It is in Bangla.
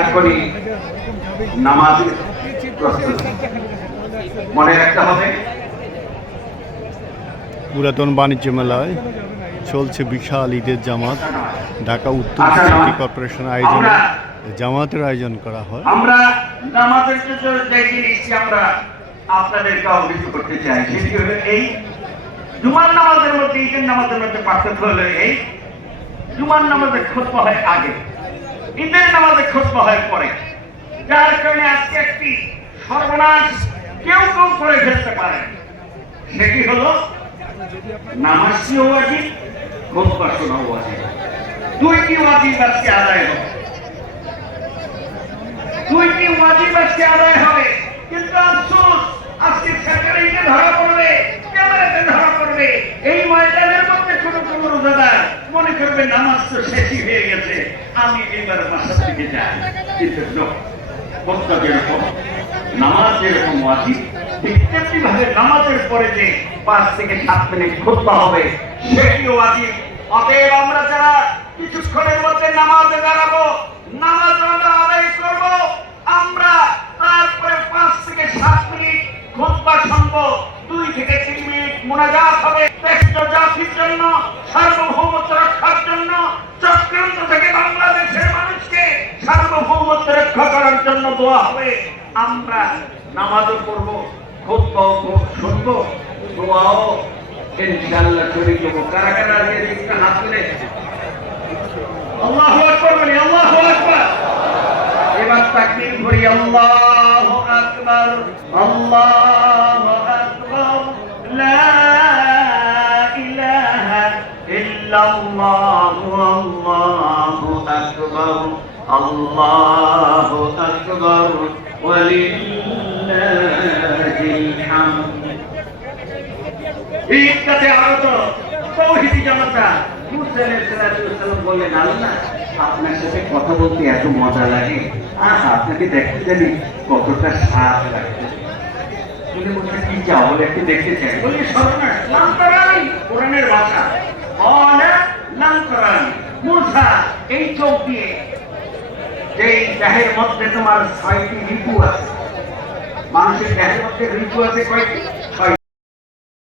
এখনই নামাজের প্রস্তুতি মনে রাখতে হবে। পুরাতন বাণিজ্য মেলায় চলছে বিশাল ঈদের জামাত। ঢাকা উত্তর সিটি কর্পোরেশন আয়োজনে জামাতের আয়োজন করা হয়। আমরা নামাজের জন্য যে জিনিসটি আমরা আপনাদেরকে অবহিত করতে চাই সেটি হলো এই জুমার নামাজের মধ্যে ঈদের নামাজের মধ্যে পার্থক্য হলো এই, জুমার নামাজের খুতবা হয় আগে, ঈদের নামাজের খুতবা হয় পরে। যার কারণে আজকে একটি সর্বনাশ কেউ কেউ করে ফেলতে পারে, সেটি হলো নামাজটিও ওয়াজিব, খুতবা শোনাও ওয়াজিব। দুইটি ওয়াজিব আজকে আদায় হবে, দুইটি ওয়াজিব আজকে আদায় হবে। কিন্তু আফসোস আজকে স্যাটেলাইটে ধরা পড়বে, ক্যামেরাতে ধরা পড়বে, এই ময়দানের মধ্যে কোন কোন রোজাদার মনে করবে নামাজ তো শেষই হয়ে গেছে, আমি এবার বাসার দিকে যাই। কিন্তু খুতবা যেরকম নামাজ যেরকম ওয়াজিব, ঠিক তেমনি ভাবে নামাজের পরে যে 5 থেকে 7 মিনিট খুতবা হবে সেটিও ওয়াজিব। অতএব আমরা যারা কিছুক্ষণের মধ্যে নামাজে দাঁড়াবো, নামাজ আমরা আদায় করব, আমরা তারপরে 5 থেকে 7 মিনিট খুতবা শুনবো, 2 থেকে 3 মিনিট মুনাজাত হবে দেশ জাতির জন্য, সার্বভৌমত্ব রক্ষার জন্য, চক্রান্ত থেকে বাংলাদেশের মানুষকে সার্বভৌমত্ব রক্ষা করার জন্য দোয়া হবে। আমরা নামাজও পড়ব, খুতবাও শুনবো, দোয়াও ইনশাআল্লাহ করে দেব। কারা কারা একটা হাত তুলে আল্লাহু আকবার বলি, আল্লাহু আকবার। এবার তাকবীর করি, আল্লাহু আকবার, আল্লাহু আকবার, লা ইলাহা ইল্লাল্লাহু, আল্লাহু আকবার, আল্লাহু আকবার, ওয়ালিল্লাহিল হামদ। এই কাছে আগত তাওহীদি জনতা মুসা আলাইহিস সালাম বললেন, আল্লাহ আপনার সাথে কথা বলতে এত মজা লাগে, আপনাকে দেখতে জানি কতটা স্বাদ লাগছে। তুমি বলছে কি চাও, বলে একটু দেখতে চাই। বলি সর্বনাশ, লামকরানি কোরআনের ভাষা, অনা লামকরানি। মুসা এই চোখ দিয়ে যেই দেহের মধ্যে তোমার 6টি ঋতু আছে, মানুষের দেহের মধ্যে ঋতু আছে কয়টি?